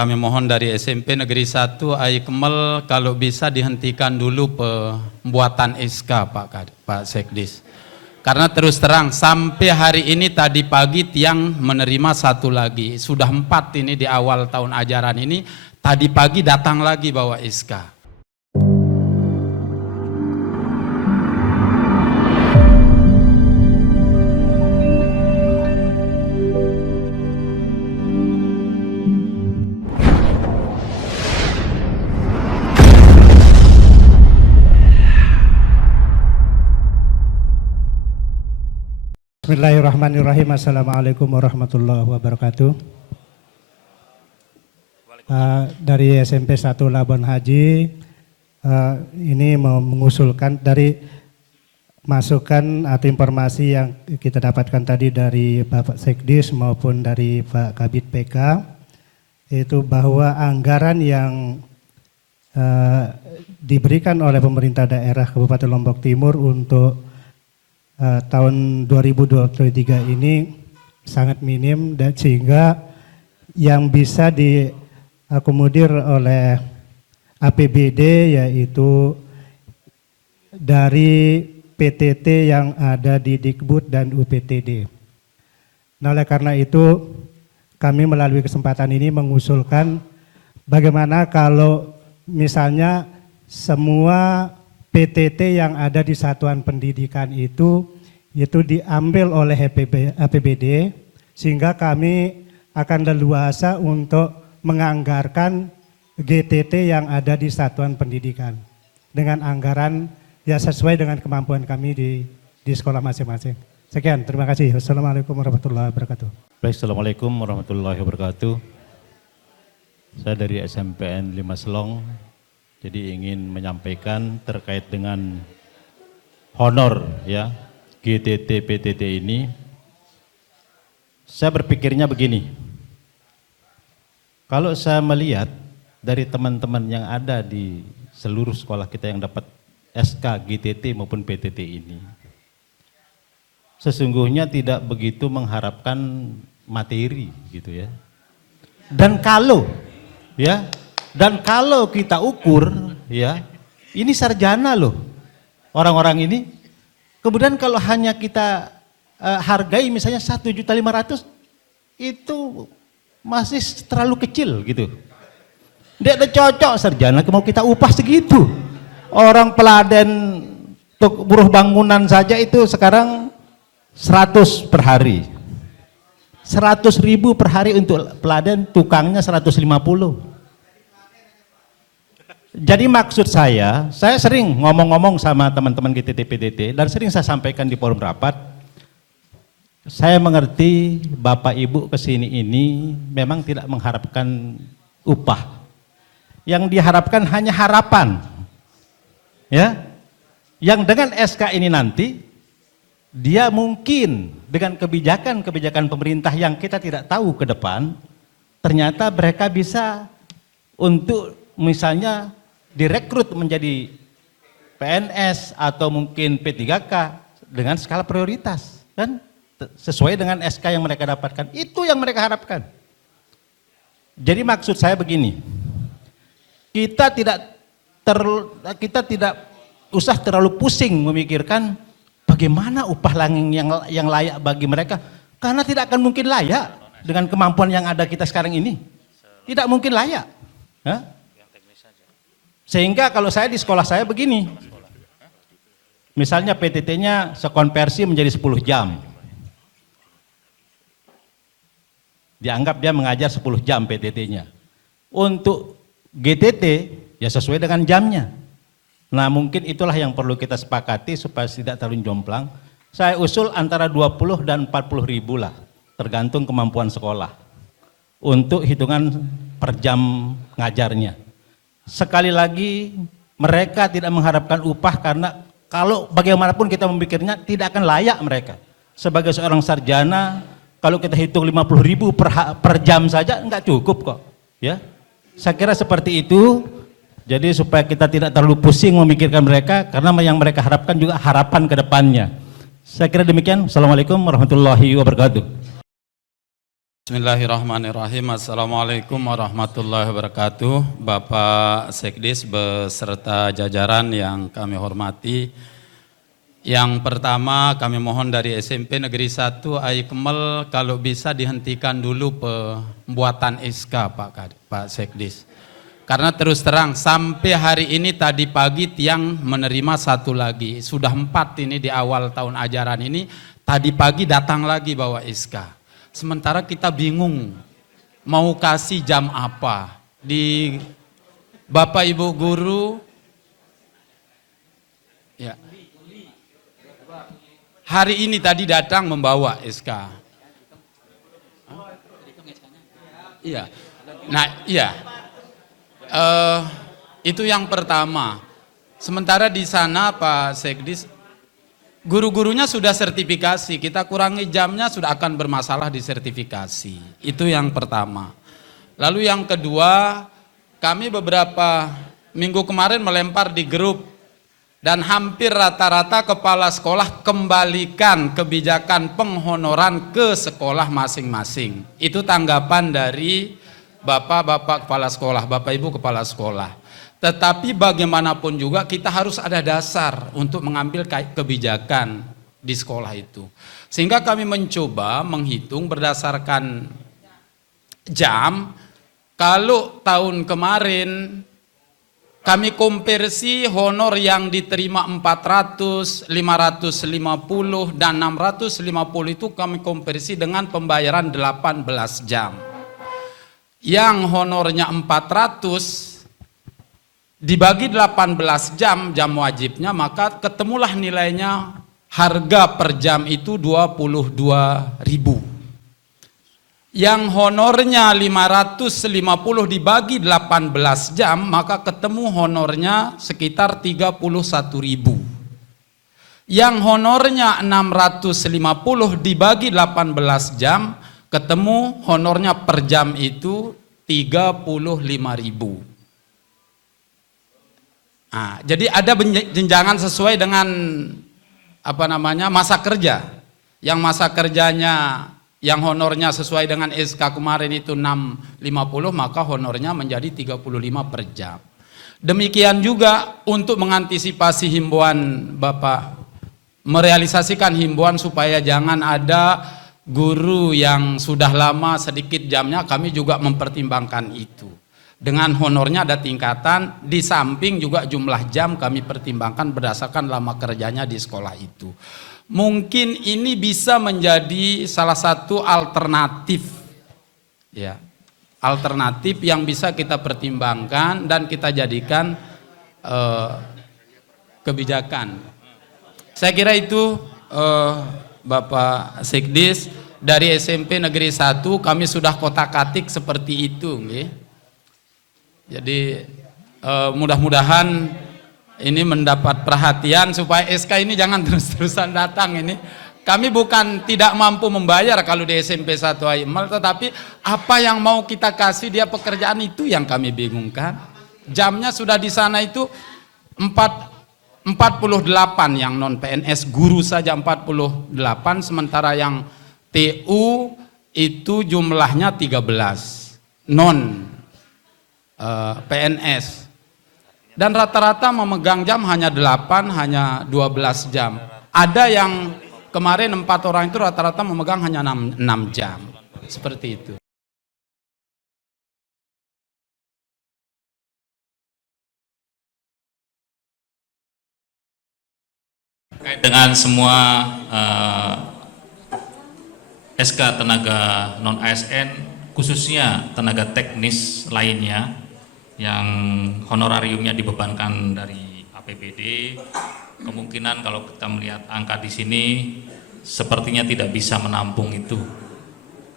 kami mohon dari SMP Negeri 1 Ai Kemel kalau bisa dihentikan dulu pembuatan SK Pak Sekdis. Karena terus terang sampai hari ini tadi pagi tiang menerima satu lagi, sudah 4 ini di awal tahun ajaran ini, tadi pagi datang lagi bawa SK. Bismillahirrahmanirrahim. Assalamualaikum warahmatullahi wabarakatuh. Dari SMP 1 Labuan Haji ini mengusulkan dari masukan atau informasi yang kita dapatkan tadi dari Bapak Sekdis maupun dari Pak Kabid PK, itu bahwa anggaran yang diberikan oleh pemerintah daerah Kabupaten Lombok Timur untuk tahun 2023 ini sangat minim, dan sehingga yang bisa diakomodir oleh APBD yaitu dari PTT yang ada di Dikbud dan UPTD. Nah, oleh karena itu kami melalui kesempatan ini mengusulkan bagaimana kalau misalnya semua PTT yang ada di satuan pendidikan itu diambil oleh APBD, sehingga kami akan leluasa untuk menganggarkan GTT yang ada di satuan pendidikan dengan anggaran ya sesuai dengan kemampuan kami di sekolah masing-masing. Sekian, terima kasih. Wassalamualaikum warahmatullahi wabarakatuh. Baik, assalamualaikum warahmatullahi wabarakatuh. Saya dari SMPN 5 Selong. Jadi ingin menyampaikan terkait dengan honor ya GTT PTT ini. Saya berpikirnya begini, kalau saya melihat dari teman-teman yang ada di seluruh sekolah kita yang dapat SK GTT maupun PTT ini, sesungguhnya tidak begitu mengharapkan materi gitu ya. Dan kalau kita ukur ya, ini sarjana loh orang-orang ini. Kemudian kalau hanya kita hargai misalnya 1.500.000, itu masih terlalu kecil gitu. Tidak ada cocok sarjana mau kita upah segitu. Orang peladen untuk buruh bangunan saja itu sekarang 100 per hari. 100.000 per hari untuk peladen, tukangnya 150. Jadi maksud saya sering ngomong-ngomong sama teman-teman GTT PTT dan sering saya sampaikan di forum rapat. Saya mengerti Bapak Ibu kesini ini memang tidak mengharapkan upah. Yang diharapkan hanya harapan. Ya. Yang dengan SK ini nanti dia mungkin dengan kebijakan-kebijakan pemerintah yang kita tidak tahu ke depan, ternyata mereka bisa untuk misalnya direkrut menjadi PNS atau mungkin P3K dengan skala prioritas, kan sesuai dengan SK yang mereka dapatkan. Itu yang mereka harapkan. Jadi maksud saya begini, kita tidak usah terlalu pusing memikirkan bagaimana upah yang layak bagi mereka, karena tidak akan mungkin layak dengan kemampuan yang ada kita sekarang ini. Tidak mungkin layak. Hah? Sehingga kalau saya di sekolah saya begini, misalnya PTT-nya sekonversi menjadi 10 jam. Dianggap dia mengajar 10 jam PTT-nya. Untuk GTT ya sesuai dengan jamnya. Nah mungkin itulah yang perlu kita sepakati supaya tidak terlalu jomplang. Saya usul antara 20 dan 40 ribu lah, tergantung kemampuan sekolah. Untuk hitungan per jam ngajarnya. Sekali lagi mereka tidak mengharapkan upah, karena kalau bagaimanapun kita memikirnya tidak akan layak mereka. Sebagai seorang sarjana, kalau kita hitung 50.000 per jam saja enggak cukup kok. Ya, saya kira seperti itu. Jadi supaya kita tidak terlalu pusing memikirkan mereka, karena yang mereka harapkan juga harapan ke depannya. Saya kira demikian. Assalamualaikum warahmatullahi wabarakatuh. Bismillahirrahmanirrahim. Assalamualaikum warahmatullahi wabarakatuh. Bapak Sekdis beserta jajaran yang kami hormati. Yang pertama kami mohon dari SMP Negeri 1 Aikmel kalau bisa dihentikan dulu pembuatan SK Pak Sekdis. Karena terus terang sampai hari ini tadi pagi tiang menerima satu lagi. Sudah 4 ini di awal tahun ajaran ini. Tadi pagi datang lagi bawa SK. Sementara kita bingung mau kasih jam apa. Di Bapak Ibu guru ya. Hari ini tadi datang membawa SK. Iya. Nah, iya. Itu yang pertama. Sementara di sana Pak Sekdis, guru-gurunya sudah sertifikasi, kita kurangi jamnya sudah akan bermasalah di sertifikasi. Itu yang pertama. Lalu yang kedua, kami beberapa minggu kemarin melempar di grup dan hampir rata-rata kepala sekolah kembalikan kebijakan penghonoran ke sekolah masing-masing. Itu tanggapan dari Bapak-bapak kepala sekolah, Bapak Ibu kepala sekolah. Tetapi bagaimanapun juga kita harus ada dasar untuk mengambil kebijakan di sekolah itu. Sehingga kami mencoba menghitung berdasarkan jam. Kalau tahun kemarin kami konversi honor yang diterima 400, 550 dan 650 itu kami konversi dengan pembayaran 18 jam. Yang honornya 400 dibagi 18 jam, jam wajibnya, maka ketemulah nilainya harga per jam itu 22.000. Yang honornya 550 dibagi 18 jam, maka ketemu honornya sekitar 31.000. Yang honornya 650 dibagi 18 jam, ketemu honornya per jam itu 35.000. Nah, jadi ada jenjangan sesuai dengan masa kerja. Yang masa kerjanya yang honornya sesuai dengan SK kemarin itu 650, maka honornya menjadi 35 per jam. Demikian juga untuk mengantisipasi himbauan Bapak, merealisasikan himbauan supaya jangan ada guru yang sudah lama sedikit jamnya, kami juga mempertimbangkan itu. Dengan honornya ada tingkatan, di samping juga jumlah jam kami pertimbangkan berdasarkan lama kerjanya di sekolah itu. Mungkin ini bisa menjadi salah satu alternatif, ya, alternatif yang bisa kita pertimbangkan dan kita jadikan kebijakan. Saya kira itu Bapak Sekdis, dari SMP Negeri 1 kami sudah kotak-katik seperti itu, nggih. Jadi mudah-mudahan ini mendapat perhatian supaya SK ini jangan terus-terusan datang ini. Kami bukan tidak mampu membayar kalau di SMP 1 Aikmel, tetapi apa yang mau kita kasih dia pekerjaan itu yang kami bingungkan. Jamnya sudah di sana itu 48 yang non PNS, guru saja 48, sementara yang TU itu jumlahnya 13 non PNS, dan rata-rata memegang jam hanya 8, hanya 12 jam. Ada yang kemarin 4 orang itu rata-rata memegang hanya 6 jam, seperti itu. Terkait dengan semua SK tenaga non ASN, khususnya tenaga teknis lainnya yang honorariumnya dibebankan dari APBD, kemungkinan kalau kita melihat angka di sini sepertinya tidak bisa menampung itu.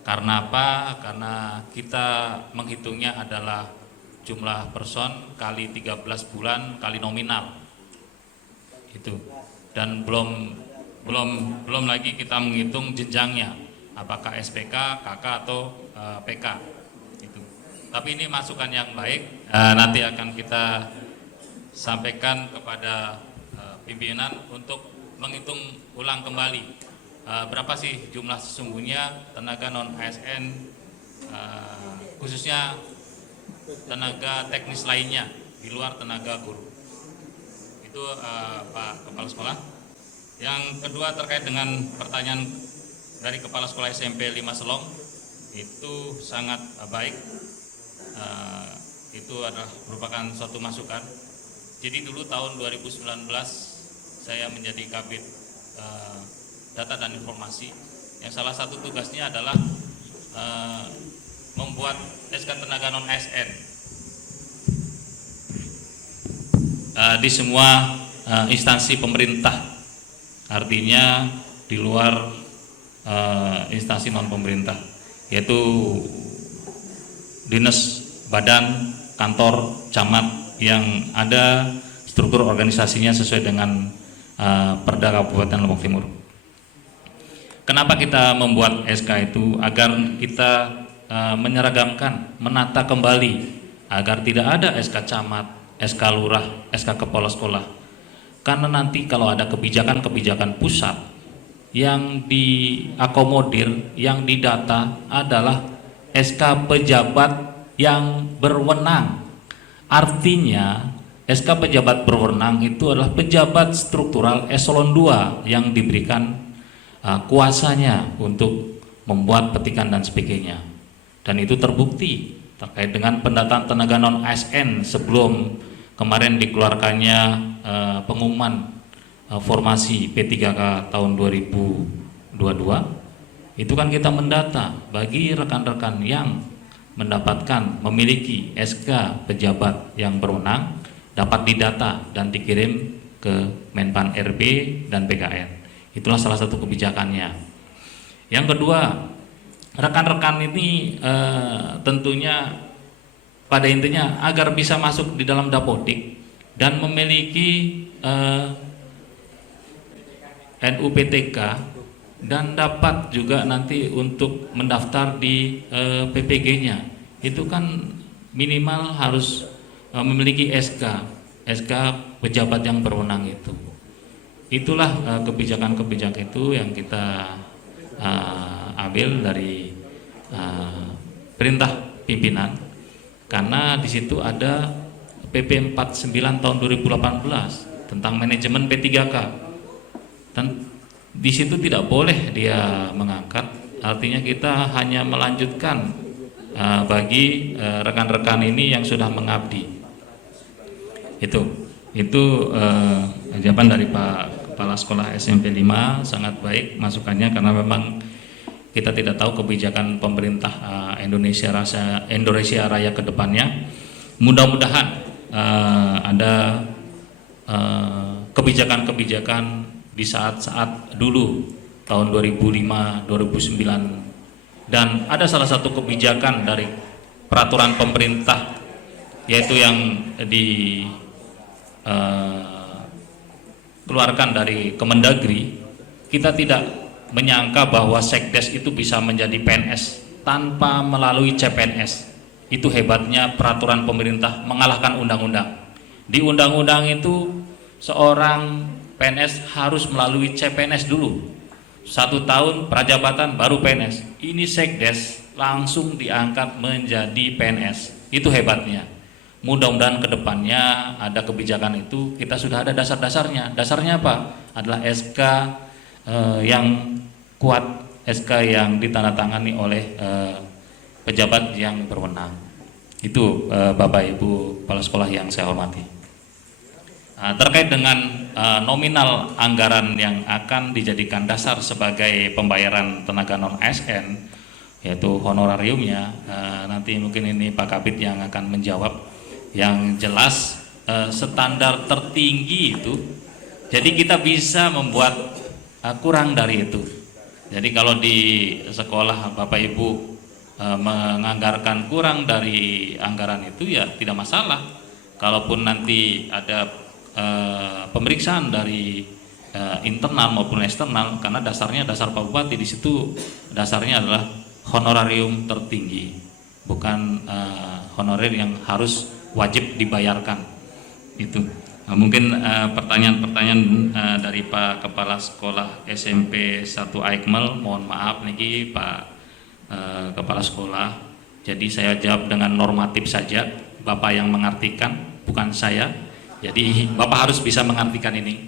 Karena apa? Karena kita menghitungnya adalah jumlah person kali 13 bulan kali nominal. Itu. Dan belum lagi kita menghitung jenjangnya, apakah SPK, KK atau PK. Tapi ini masukan yang baik, nanti akan kita sampaikan kepada pimpinan untuk menghitung ulang kembali berapa sih jumlah sesungguhnya tenaga non ASN khususnya tenaga teknis lainnya di luar tenaga guru. Itu Pak Kepala Sekolah. Yang kedua terkait dengan pertanyaan dari Kepala Sekolah SMP 5 Selong, itu sangat baik. Itu adalah merupakan suatu masukan. Jadi dulu tahun 2019 saya menjadi Kabid Data dan Informasi, yang salah satu tugasnya adalah membuat SK tenaga non ASN di semua instansi pemerintah, artinya di luar instansi non pemerintah, yaitu dinas, badan, kantor, camat yang ada struktur organisasinya sesuai dengan Perda Kabupaten Lombok Timur. Kenapa kita membuat SK itu? Agar kita menyeragamkan, menata kembali, agar tidak ada SK camat, SK lurah, SK kepala sekolah. Karena nanti kalau ada kebijakan-kebijakan pusat yang diakomodir, yang didata adalah SK pejabat yang berwenang. Artinya SK pejabat berwenang itu adalah pejabat struktural eselon 2 yang diberikan kuasanya untuk membuat petikan dan sebagainya. Dan itu terbukti terkait dengan pendataan tenaga non ASN sebelum kemarin dikeluarkannya pengumuman formasi P3K tahun 2022. Itu kan kita mendata bagi rekan-rekan yang mendapatkan memiliki SK pejabat yang berwenang, dapat didata dan dikirim ke Menpan RB dan PKN. Itulah salah satu kebijakannya. Yang kedua, rekan-rekan ini tentunya pada intinya agar bisa masuk di dalam Dapodik dan memiliki NUPTK dan dapat juga nanti untuk mendaftar di PPG-nya. Itu kan minimal harus memiliki SK pejabat yang berwenang itu. Itulah kebijakan-kebijakan itu yang kita ambil dari perintah pimpinan, karena di situ ada PP 49 tahun 2018 tentang manajemen P3K. Dan di situ tidak boleh dia mengangkat, artinya kita hanya melanjutkan bagi rekan-rekan ini yang sudah mengabdi. Itu jawaban dari Pak Kepala Sekolah SMP 5, sangat baik masukannya, karena memang kita tidak tahu kebijakan pemerintah Indonesia Raya ke depannya. Mudah-mudahan ada kebijakan-kebijakan di saat-saat dulu tahun 2005, 2009, dan ada salah satu kebijakan dari peraturan pemerintah, yaitu yang dikeluarkan dari Kemendagri. Kita tidak menyangka bahwa Sekdes itu bisa menjadi PNS tanpa melalui CPNS. Itu hebatnya peraturan pemerintah mengalahkan undang-undang. Di undang-undang itu seorang PNS harus melalui CPNS dulu, 1 tahun prajabatan baru PNS. Ini Sekdes langsung diangkat menjadi PNS. Itu hebatnya. Mudah-mudahan kedepannya ada kebijakan itu, kita sudah ada dasar-dasarnya. Dasarnya apa? Adalah SK yang kuat, SK yang ditandatangani oleh pejabat yang berwenang. Itu Bapak Ibu Kepala Sekolah yang saya hormati. Terkait dengan nominal anggaran yang akan dijadikan dasar sebagai pembayaran tenaga non ASN, yaitu honorariumnya, nanti mungkin ini Pak Kabid yang akan menjawab. Yang jelas standar tertinggi itu, jadi kita bisa membuat kurang dari itu. Jadi kalau di sekolah Bapak Ibu menganggarkan kurang dari anggaran itu, ya tidak masalah. Kalaupun nanti ada pemeriksaan dari internal maupun eksternal, karena dasarnya dasar Pak Bupati, di situ dasarnya adalah honorarium tertinggi, bukan honorer yang harus wajib dibayarkan. Itu mungkin pertanyaan-pertanyaan dari Pak Kepala Sekolah SMP 1 Aikmel. Mohon maaf niki Pak Kepala Sekolah, Jadi saya jawab dengan normatif saja, Bapak yang mengartikan, bukan saya. Jadi Bapak harus bisa mengartikan ini.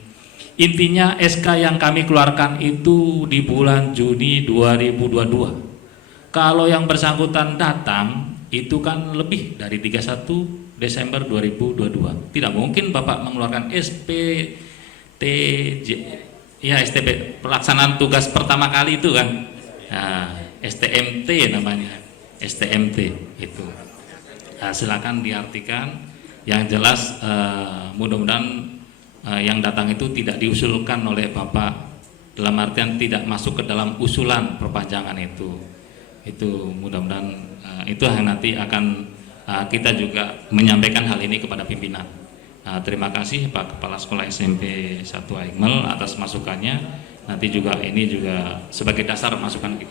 Intinya SK yang kami keluarkan itu di bulan Juni 2022. Kalau yang bersangkutan datang itu kan lebih dari 31 Desember 2022. Tidak mungkin Bapak mengeluarkan SPTJ, ya STP, pelaksanaan tugas pertama kali itu kan. Nah, STMT namanya. STMT itu. Nah, silakan diartikan. Yang jelas mudah-mudahan yang datang itu tidak diusulkan oleh Bapak, dalam artian tidak masuk ke dalam usulan perpanjangan itu mudah-mudahan itu yang nanti akan kita juga menyampaikan hal ini kepada pimpinan. Terima kasih Pak Kepala Sekolah SMP 1 Aikmel atas masukannya. Nanti juga ini juga sebagai dasar masukan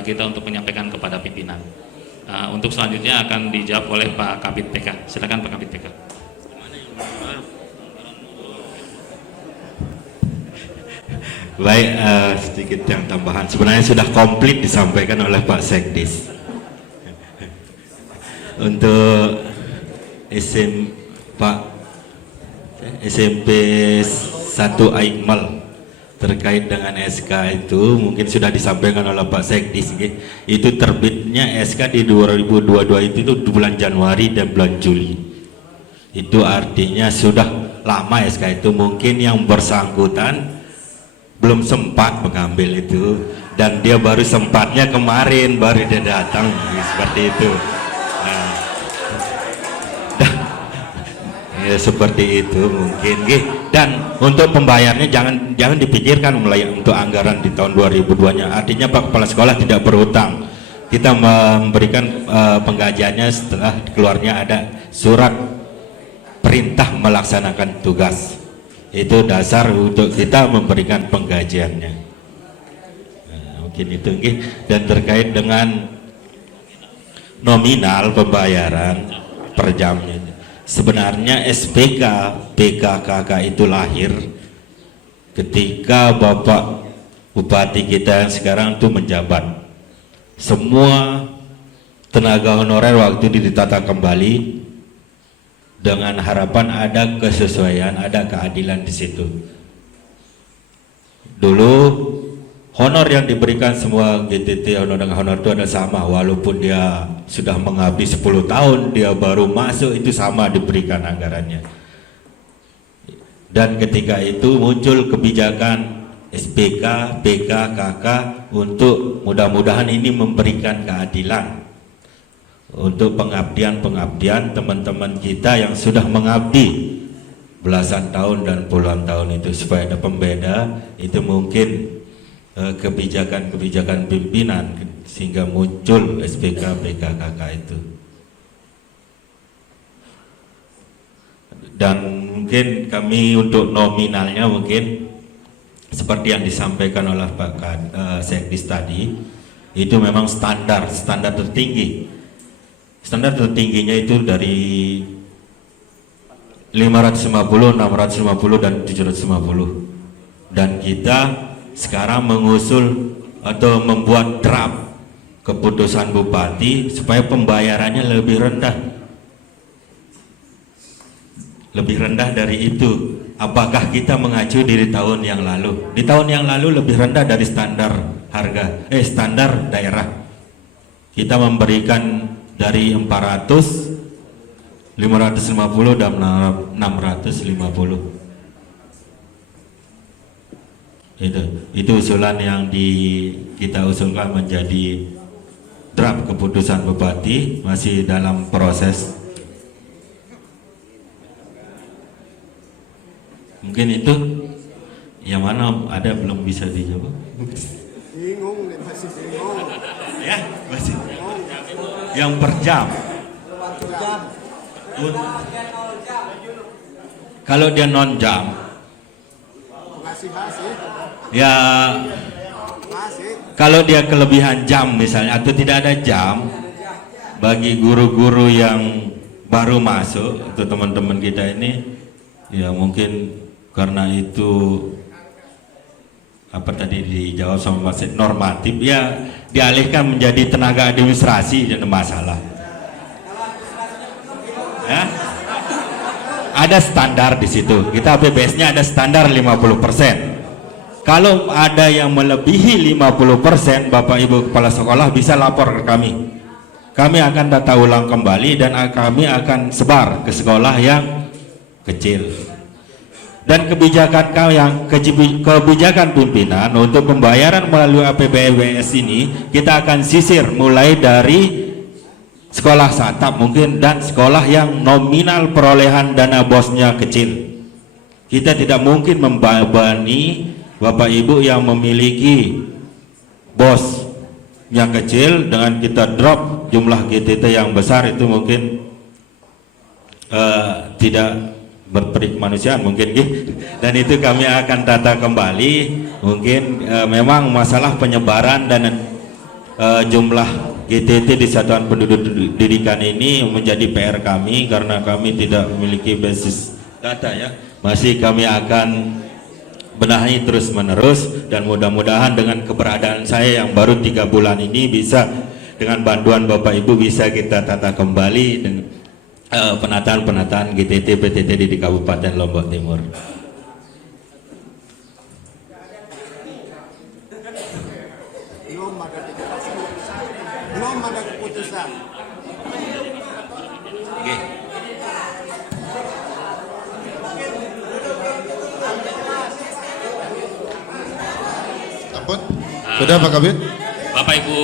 kita untuk menyampaikan kepada pimpinan. Untuk selanjutnya akan dijawab oleh Pak Kabid PK. Silakan Pak Kabid PK. Baik, sedikit yang tambahan. Sebenarnya sudah komplit disampaikan oleh Pak Sekdis. Untuk SMP 1 Aikmel terkait dengan SK itu mungkin sudah disampaikan oleh Pak Sekdis. Itu terbitnya SK di 2022 itu di bulan Januari dan bulan Juli. Itu artinya sudah lama SK itu, mungkin yang bersangkutan belum sempat mengambil itu, dan dia baru sempatnya kemarin, baru dia datang seperti itu. Ya seperti itu mungkin. Dan untuk pembayarnya jangan dipikirkan mulai untuk anggaran di tahun 2002-nya. Artinya Pak Kepala Sekolah tidak berhutang. Kita memberikan penggajiannya setelah keluarnya ada surat perintah melaksanakan tugas. Itu dasar untuk kita memberikan penggajiannya. Mungkin itu. Dan terkait dengan nominal pembayaran per jamnya, sebenarnya SPK PKKK itu lahir ketika Bapak Bupati kita yang sekarang itu menjabat. Semua tenaga honorer waktu itu ditata kembali dengan harapan ada kesesuaian, ada keadilan di situ. Dulu honor yang diberikan semua GTT honor dengan honor itu adalah sama, walaupun dia sudah mengabdi 10 tahun, dia baru masuk itu sama diberikan anggarannya. Dan ketika itu muncul kebijakan SPK, PK, KK untuk mudah-mudahan ini memberikan keadilan untuk pengabdian teman-teman kita yang sudah mengabdi belasan tahun dan puluhan tahun itu, supaya ada pembeda. Itu mungkin kebijakan pimpinan sehingga muncul SPK PKKK itu. Dan mungkin kami untuk nominalnya mungkin seperti yang disampaikan oleh Pak Sekdis tadi, itu memang standar tertinggi. Standar tertingginya itu dari 550, 650 dan 750. Dan kita sekarang mengusul atau membuat draft keputusan Bupati supaya pembayarannya lebih rendah dari itu. Apakah kita mengacu dari tahun yang lalu? Di tahun yang lalu lebih rendah dari standar standar daerah. Kita memberikan dari 400, 550 dan 650. Itu usulan yang kita usulkan menjadi draft keputusan Bupati, masih dalam proses. Mungkin itu yang mana ada belum bisa dijawab. Bingung, masih bingung. Ya, masih. Yang per jam. Kalau dia non jam, ya kalau dia kelebihan jam misalnya atau tidak ada jam, bagi guru-guru yang baru masuk atau teman-teman kita ini, ya mungkin karena itu apa tadi dijawab sama Mas normatif ya dialihkan menjadi tenaga administrasi dan masalah. Ya. Ada standar di situ. Kita APBS-nya ada standar 50%. Kalau ada yang melebihi 50%, Bapak Ibu Kepala Sekolah bisa lapor ke kami. Kami akan data ulang kembali dan kami akan sebar ke sekolah yang kecil. Dan kebijakan pimpinan untuk pembayaran melalui APBS ini kita akan sisir mulai dari sekolah satap mungkin dan sekolah yang nominal perolehan dana bosnya kecil. Kita tidak mungkin membebani Bapak Ibu yang memiliki bos yang kecil dengan kita drop jumlah GTT yang besar, itu mungkin tidak berperi kemanusiaan mungkin gitu. Dan itu kami akan tata kembali. Mungkin memang masalah penyebaran dan jumlah GTT di satuan pendidikan ini menjadi PR kami karena kami tidak memiliki basis data ya. Masih kami akan benahi terus menerus dan mudah-mudahan dengan keberadaan saya yang baru 3 bulan ini bisa dengan bantuan Bapak Ibu bisa kita tata kembali dengan penataan GTT PTT di Kabupaten Lombok Timur. Belum ada keputusan. Oke. Ampun. Sudah Pak Kabit? Bapak Ibu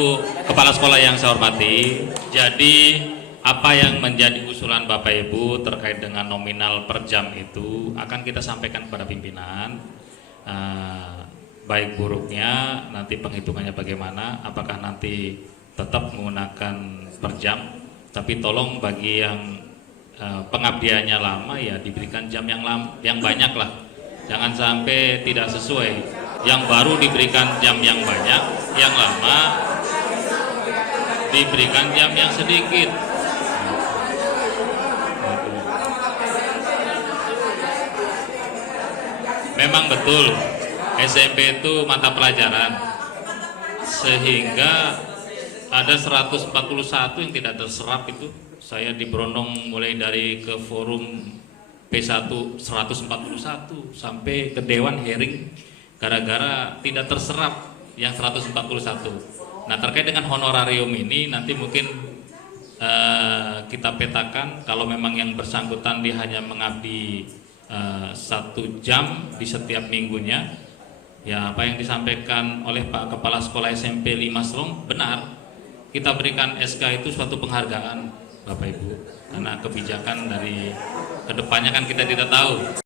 Kepala Sekolah yang saya hormati, jadi apa yang menjadi usulan Bapak Ibu terkait dengan nominal per jam itu akan kita sampaikan kepada pimpinan. Baik buruknya nanti penghitungannya bagaimana, apakah nanti tetap menggunakan per jam, tapi tolong bagi yang pengabdiannya lama ya diberikan jam yang banyak lah, jangan sampai tidak sesuai, yang baru diberikan jam yang banyak, yang lama diberikan jam yang sedikit. Memang betul SMP itu mata pelajaran sehingga ada 141 yang tidak terserap. Itu saya diberondong mulai dari ke forum P1 141 sampai ke Dewan Hearing gara-gara tidak terserap yang 141. Nah, terkait dengan honorarium ini nanti mungkin kita petakan kalau memang yang bersangkutan dia hanya mengabdi 1 jam di setiap minggunya, ya apa yang disampaikan oleh Pak Kepala Sekolah SMP 5 Serong benar, kita berikan SK itu suatu penghargaan Bapak Ibu, karena kebijakan dari kedepannya kan kita tidak tahu.